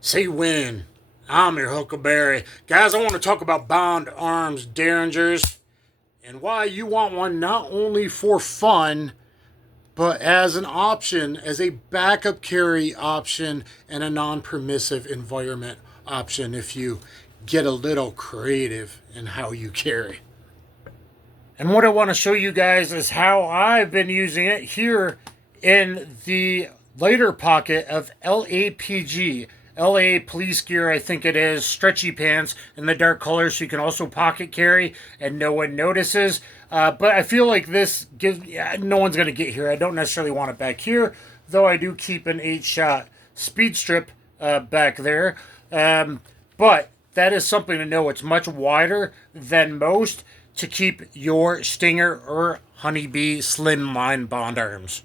Say when. I'm your Huckleberry. Guys, I want to talk about Bond Arms Derringers and why you want one not only for fun, but as an option, as a backup carry option and a non-permissive environment option if you get a little creative in how you carry. And what I want to show you guys is how I've been using it here in the lighter pocket of LAPG. LA police gear, I think it is, stretchy pants in the dark color, so you can also pocket carry and no one notices. But I feel like this gives, no one's going to get here. I don't necessarily want it back here, though I do keep an 8-shot speed strip back there. But that is something to know. It's much wider than most to keep your Stinger or Honeybee slimline Bond arms.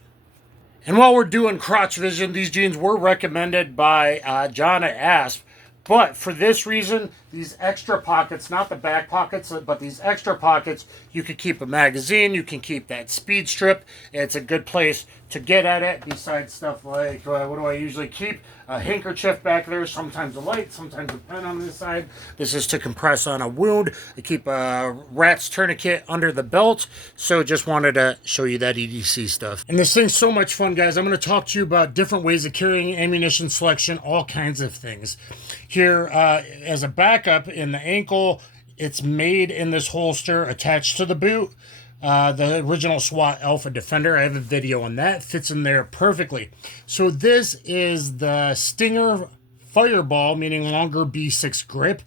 And while we're doing crotch vision, these jeans were recommended by John at Asp. But for this reason, these extra pockets, not the back pockets, but these extra pockets, you can keep a magazine, you can keep that speed strip. It's a good place to get at it, besides stuff like, what do I usually keep? A handkerchief back there, sometimes a light, sometimes a pen on this side. This is to compress on a wound. I keep a rat's tourniquet under the belt. So just wanted to show you that EDC stuff. And this thing's so much fun, guys. I'm going to talk to you about different ways of carrying ammunition selection, all kinds of things. Here, as a backup in the ankle, it's made in this holster attached to the boot. The original SWAT Alpha Defender, I have a video on that, fits in there perfectly. So this is the Stinger Fireball, meaning longer B6 grip.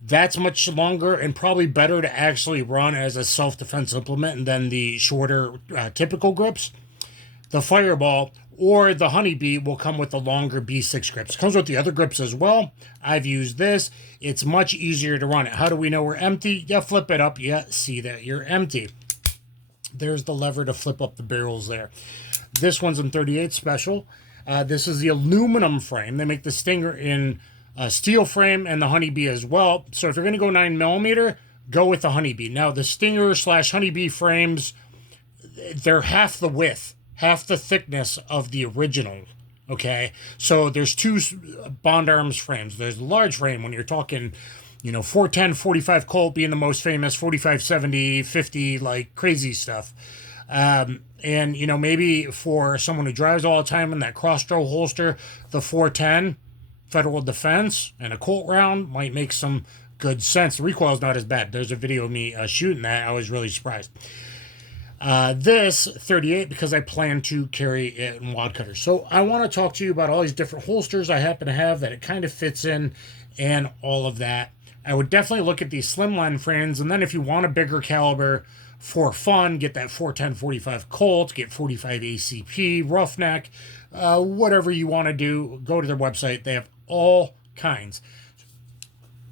That's much longer and probably better to actually run as a self-defense implement than the shorter typical grips. The Fireball or the Honeybee will come with the longer B6 grips. It comes with the other grips as well. I've used this. It's much easier to run it. How do we know we're empty? You flip it up. You see that you're empty. There's the lever to flip up the barrels there. This one's in 38 special. This is the aluminum frame. They make the Stinger in a steel frame and the Honeybee as well. So if you're going to go 9mm, go with the Honeybee. Now, the Stinger / Honeybee frames, they're half the width, half the thickness of the original. Okay, so there's two Bond Arms frames. There's the large frame when you're talking, 410, 45 Colt being the most famous, 45, 70, 50, like crazy stuff. And, maybe for someone who drives all the time in that cross-draw holster, the 410 Federal Defense and a Colt round might make some good sense. The recoil's not as bad. There's a video of me shooting that. I was really surprised. This 38 because I plan to carry it in wadcutters. So I want to talk to you about all these different holsters I happen to have that it kind of fits in and all of that. I would definitely look at these slimline frames, and then if you want a bigger caliber for fun, get that 410 45 Colt, get 45 ACP, roughneck, whatever you want to do, go to their website. They have all kinds.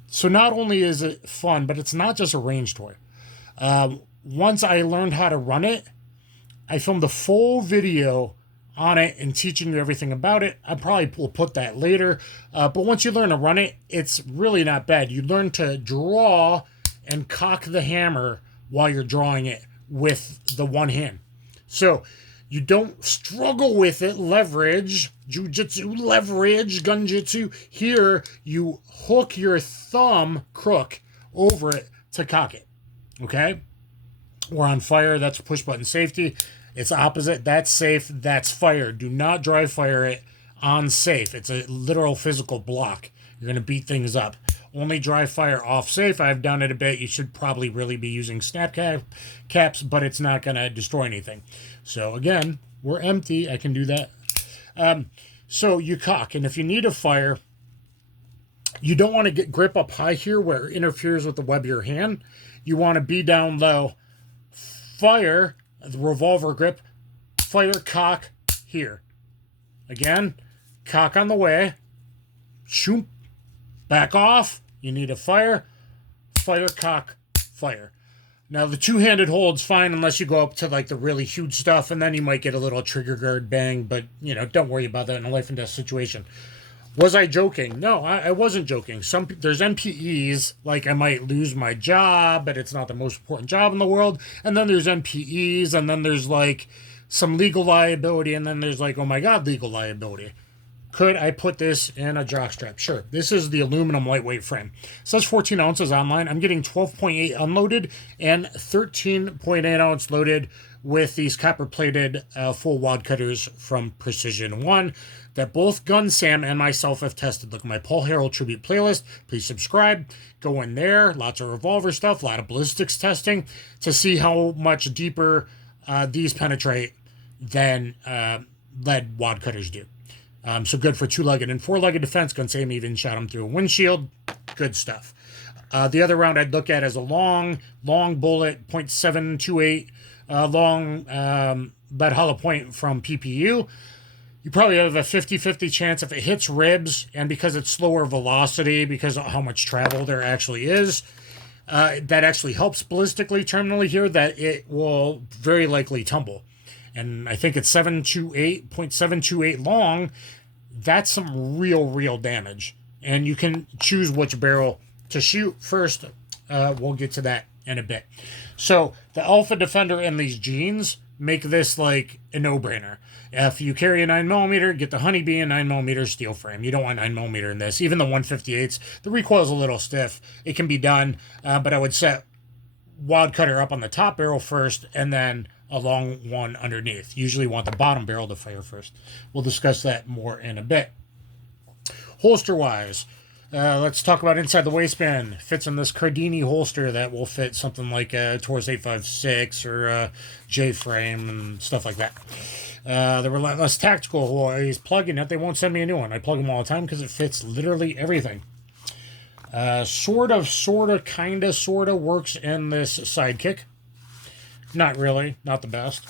So not only is it fun, but it's not just a range toy. Once I learned how to run it, I filmed a full video on it and teaching you everything about it. I probably will put that later. But once you learn to run it, it's really not bad. You learn to draw and cock the hammer while you're drawing it with the one hand. So you don't struggle with it. Leverage, jujitsu, leverage, gunjitsu. Here, you hook your thumb crook over it to cock it. Okay? We're on fire. That's push button safety. It's opposite. That's safe. That's fire. Do not dry fire it on safe. It's a literal physical block. You're going to beat things up. Only dry fire off safe. I've done it a bit. You should probably really be using snap caps, but it's not going to destroy anything. So again, we're empty. I can do that. So you cock, and if you need a fire, you don't want to get grip up high here where it interferes with the web of your hand. You want to be down low. Fire, the revolver grip, fire, cock, here. Again, cock on the way, shoot, back off, you need a fire, cock, fire. Now the two-handed hold's fine unless you go up to like the really huge stuff, and then you might get a little trigger guard bang, but don't worry about that in a life and death situation. Was I joking? No, I wasn't joking. There's NPEs, like I might lose my job, but it's not the most important job in the world. And then there's NPEs, and then there's like some legal liability, and then there's like, oh my God, legal liability. Could I put this in a jock strap? Sure. This is the aluminum lightweight frame. It says 14 ounces online. I'm getting 12.8 unloaded and 13.8 ounce loaded with these copper-plated full wadcutters from Precision One that both Gun Sam and myself have tested. Look at my Paul Harrell tribute playlist. Please subscribe. Go in there. Lots of revolver stuff. A lot of ballistics testing to see how much deeper these penetrate than lead wadcutters do. So good for two-legged and four-legged defense. Gun Sam even shot him through a windshield. Good stuff. The other round I'd look at as a long bullet, .728 long lead hollow point from PPU. You probably have a 50-50 chance if it hits ribs, and because it's slower velocity, because of how much travel there actually is, that actually helps ballistically terminally here, that it will very likely tumble. And I think it's 0.728 long. That's some real damage. And you can choose which barrel to shoot first. We'll get to that in a bit. So the Alpha Defender and these jeans make this like a no-brainer. If you carry a 9mm, get the Honeybee and 9mm steel frame. You don't want 9mm in this. Even the 158s, the recoil's a little stiff. It can be done, but I would set wadcutter up on the top barrel first and then a long one underneath. Usually want the bottom barrel to fire first. We'll discuss that more in a bit. Holster-wise, let's talk about inside the waistband. Fits in this Cardini holster that will fit something like a Taurus 856 or a J-frame and stuff like that. The Relentless Tactical Boys plug-in it. They won't send me a new one. I plug them all the time because it fits literally everything. Sort of works in this sidekick. Not really. Not the best.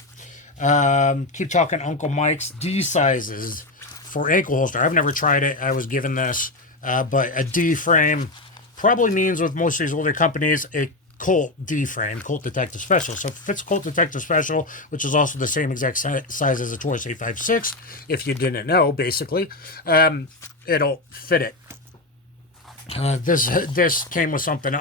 Keep talking Uncle Mike's D sizes for ankle holster. I've never tried it. I was given this. But a D frame probably means with most of these older companies, a Colt D frame, Colt Detective Special. So if it's Colt Detective Special, which is also the same exact size as a Taurus 856, if you didn't know, basically, it'll fit it. This came with something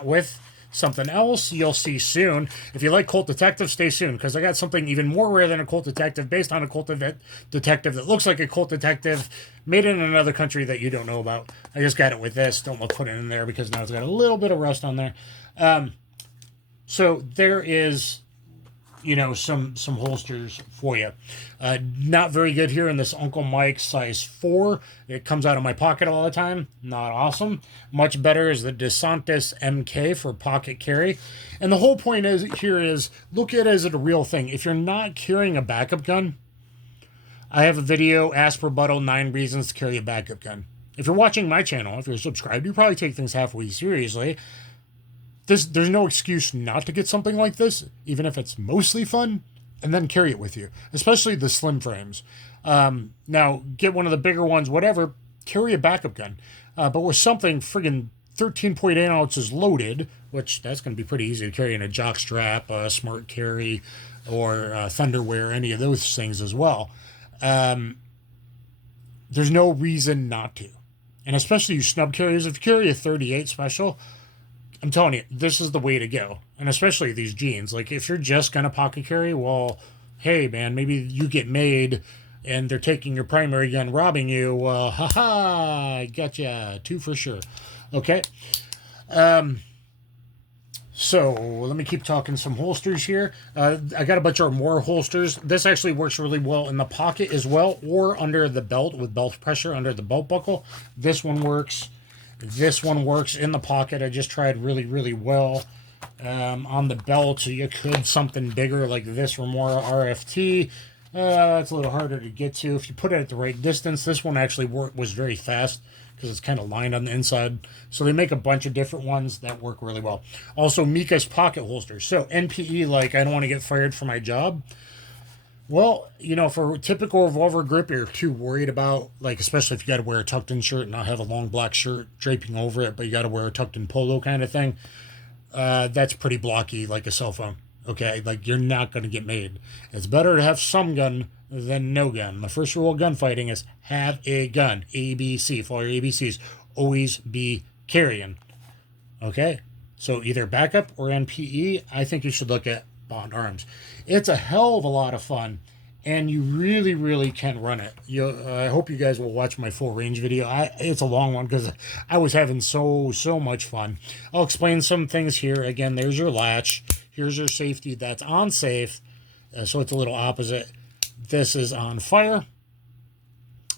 else you'll see soon. If you like Colt Detective, stay tuned, because I got something even more rare than a Colt Detective, based on a Colt Detective that looks like a Colt Detective, made in another country that you don't know about. I just got it with this. Don't put it in there because now it's got a little bit of rust on there. So there is, some holsters for you. Not very good here in this Uncle Mike size 4. It comes out of my pocket all the time. Not awesome. Much better is the DeSantis MK for pocket carry. And the whole point is look at it as a real thing. If you're not carrying a backup gun, I have a video, Ask Rebuttal 9 Reasons to Carry a Backup Gun. If you're watching my channel, if you're subscribed, you probably take things halfway seriously. There's no excuse not to get something like this, even if it's mostly fun, and then carry it with you, especially the slim frames. Now, get one of the bigger ones, whatever, carry a backup gun. But with something friggin' 13.8 ounces loaded, which that's going to be pretty easy to carry in a jock strap, smart carry, or Thunderwear, any of those things as well. There's no reason not to. And especially you snub carriers, if you carry a 38 special, I'm telling you, this is the way to go. And especially these jeans. Like, if you're just going to pocket carry, well, hey, man, maybe you get made and they're taking your primary gun, robbing you. I gotcha. 2 for sure. Okay. So, let me keep talking some holsters here. I got a bunch of more holsters. This actually works really well in the pocket as well, or under the belt with belt pressure under the belt buckle. This one works. This one works in the pocket. I just tried really well. On the belt, you could something bigger like this for more RFT. It's a little harder to get to. If you put it at the right distance, this one actually was very fast because it's kind of lined on the inside. So they make a bunch of different ones that work really well. Also, Mika's pocket holsters. So NPE, like, I don't want to get fired for my job. Well, for a typical revolver grip, you're too worried about, like, especially if you got to wear a tucked-in shirt and not have a long black shirt draping over it, but you got to wear a tucked-in polo kind of thing. That's pretty blocky, like a cell phone. Okay, like, you're not going to get made. It's better to have some gun than no gun. The first rule of gunfighting is have a gun. ABC. Follow your ABCs. Always be carrying. Okay? So either backup or NPE, I think you should look at Bond Arms. It's a hell of a lot of fun, and you really, really can run it. I hope you guys will watch my full range video. It's a long one because I was having so much fun. I'll explain some things here. Again, there's your latch. Here's your safety. That's on safe, so it's a little opposite. This is on fire.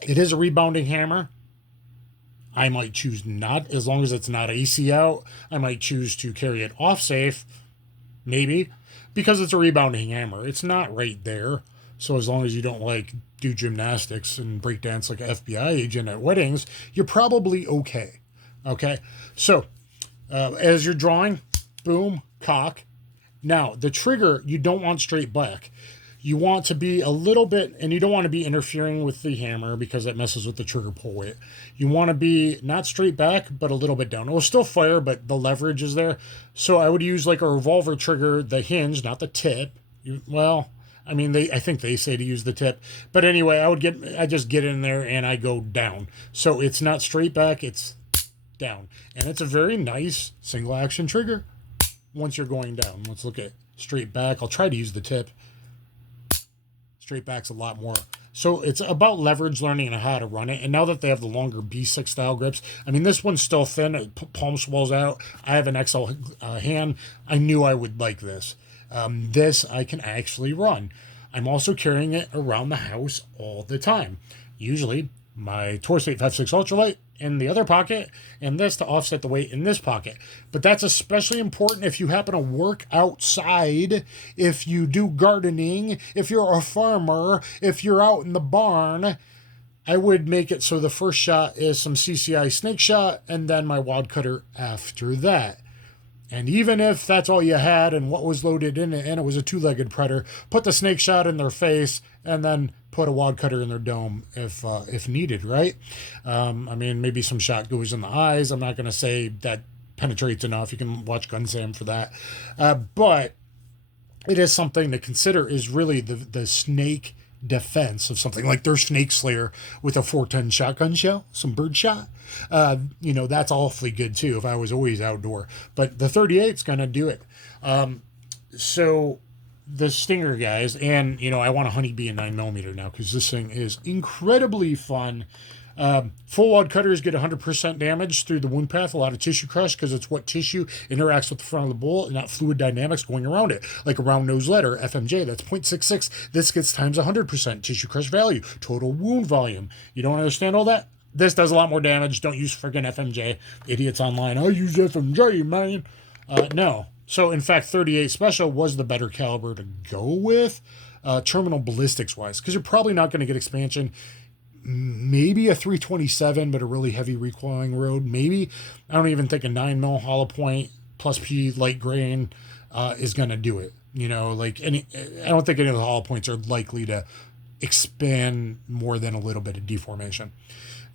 It is a rebounding hammer. I might choose not, as long as it's not AC out. I might choose to carry it off safe, maybe, because it's a rebounding hammer. It's not right there. So as long as you don't like do gymnastics and break dance like an FBI agent at weddings, you're probably okay. Okay. So as you're drawing, boom, cock. Now the trigger, you don't want straight back. You want to be a little bit, and you don't want to be interfering with the hammer because that messes with the trigger pull weight. You want to be not straight back, but a little bit down. It will still fire, but the leverage is there. So I would use like a revolver trigger, the hinge, not the tip. Well, I mean, I think they say to use the tip. But anyway, I just get in there and I go down. So it's not straight back, it's down. And it's a very nice single action trigger once you're going down. Let's look at straight back. I'll try to use the tip. Straight back's a lot more. So it's about leverage, learning how to run it. And now that they have the longer B6 style grips, I mean, this one's still thin. Palm swells out. I have an XL hand. I knew I would like this. This I can actually run. I'm also carrying it around the house all the time. Usually my Taurus 856 Ultralight in the other pocket and this to offset the weight in this pocket. But that's especially important if you happen to work outside, if you do gardening, if you're a farmer, if you're out in the barn. I would make it so the first shot is some CCI snakeshot and then my wadcutter after that. And even if that's all you had and what was loaded in it, and it was a two-legged predator, put the snakeshot in their face and then put a wadcutter in their dome if needed, right? I mean, maybe some shot goes in the eyes. I'm not going to say that penetrates enough. You can watch Gun Sam for that. But it is something to consider, is really the snake defense of something like their Snake Slayer with a 410 shotgun shell, some bird shot. That's awfully good too if I was always outdoor. But the 38's going to do it. So the Stinger, guys, and I want a honeyb in 9mm now because this thing is incredibly fun. Full wadcutters get 100% damage through the wound path, a lot of tissue crush because it's what tissue interacts with the front of the bullet and not fluid dynamics going around it, like a round nose lead or FMJ. That's 0.66. This gets times 100% tissue crush value, total wound volume. You don't understand all that? This does a lot more damage. Don't use friggin' FMJ. Idiots online, I use FMJ, man. No. So, in fact, 38 Special was the better caliber to go with, terminal ballistics-wise, because you're probably not going to get expansion. Maybe a 327, but a really heavy recoiling road. Maybe. I don't even think a 9mm hollow point plus P light grain is going to do it. I don't think any of the hollow points are likely to expand more than a little bit of deformation.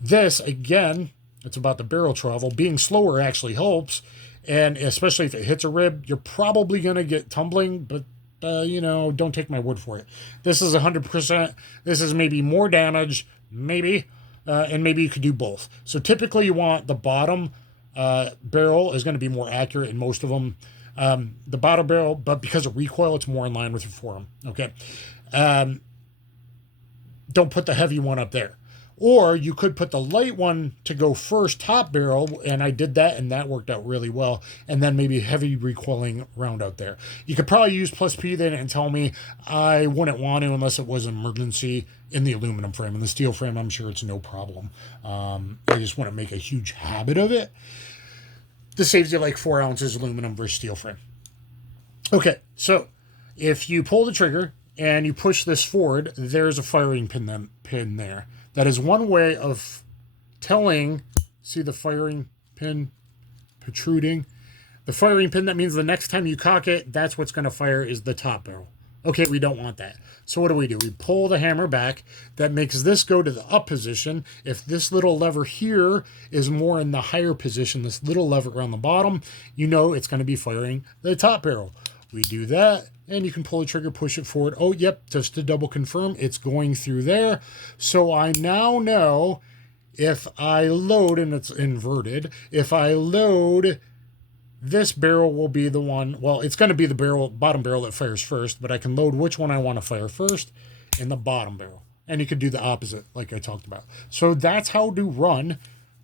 This, again, it's about the barrel travel. Being slower actually helps, and especially if it hits a rib, you're probably going to get tumbling, but don't take my word for it. This is 100%. This is maybe more damage, maybe, and maybe you could do both. So typically you want the bottom barrel is going to be more accurate in most of them. The bottom barrel, but because of recoil, it's more in line with your forearm. Okay. Don't put the heavy one up there. Or you could put the light one to go first, top barrel, and I did that, and that worked out really well. And then maybe a heavy recoiling round out there. You could probably use plus P then and tell me I wouldn't want to unless it was an emergency in the aluminum frame. In the steel frame, I'm sure it's no problem. I just want to make a huge habit of it. This saves you like 4 ounces aluminum versus steel frame. Okay, so if you pull the trigger and you push this forward, there's a firing pin there. That is one way of telling, see the firing pin protruding? The firing pin, that means the next time you cock it, that's what's going to fire is the top barrel. Okay, we don't want that. So what do? We pull the hammer back. That makes this go to the up position. If this little lever here is more in the higher position, this little lever around the bottom, it's going to be firing the top barrel. We do that, and you can pull the trigger, push it forward. Oh, yep, just to double confirm, it's going through there. So I now know if I load, and it's inverted, if I load, this barrel will be the one, well, it's going to be the bottom barrel that fires first, but I can load which one I want to fire first, in the bottom barrel. And you could do the opposite, like I talked about. So that's how to run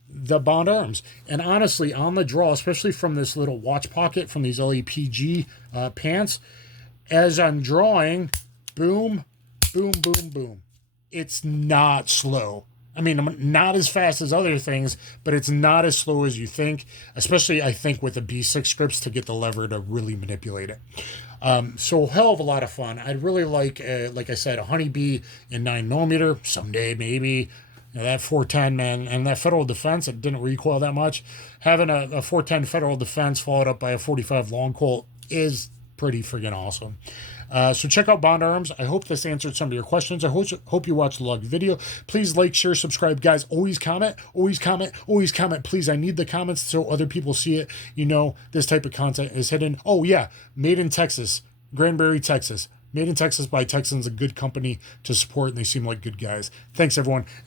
the Bond Arms. And honestly, on the draw, especially from this little watch pocket from these LEPG pants, as I'm drawing, boom, boom, boom, boom. It's not slow. I mean, I'm not as fast as other things, but it's not as slow as you think, especially, I think, with the B6 grips to get the lever to really manipulate it. So a hell of a lot of fun. I'd really like I said, a honeybee in 9mm someday, maybe. You know, that 410, man, and that Federal Defense, it didn't recoil that much. Having a 410 Federal Defense followed up by a 45 long Colt is pretty friggin' awesome. So check out Bond Arms. I hope this answered some of your questions. I hope you watched the log video. Please like, share, subscribe. Guys, always comment, always comment, always comment. Please, I need the comments so other people see it. You know, this type of content is hidden. Oh, yeah, made in Texas, Granbury, Texas. Made in Texas by Texans, a good company to support, and they seem like good guys. Thanks, everyone. And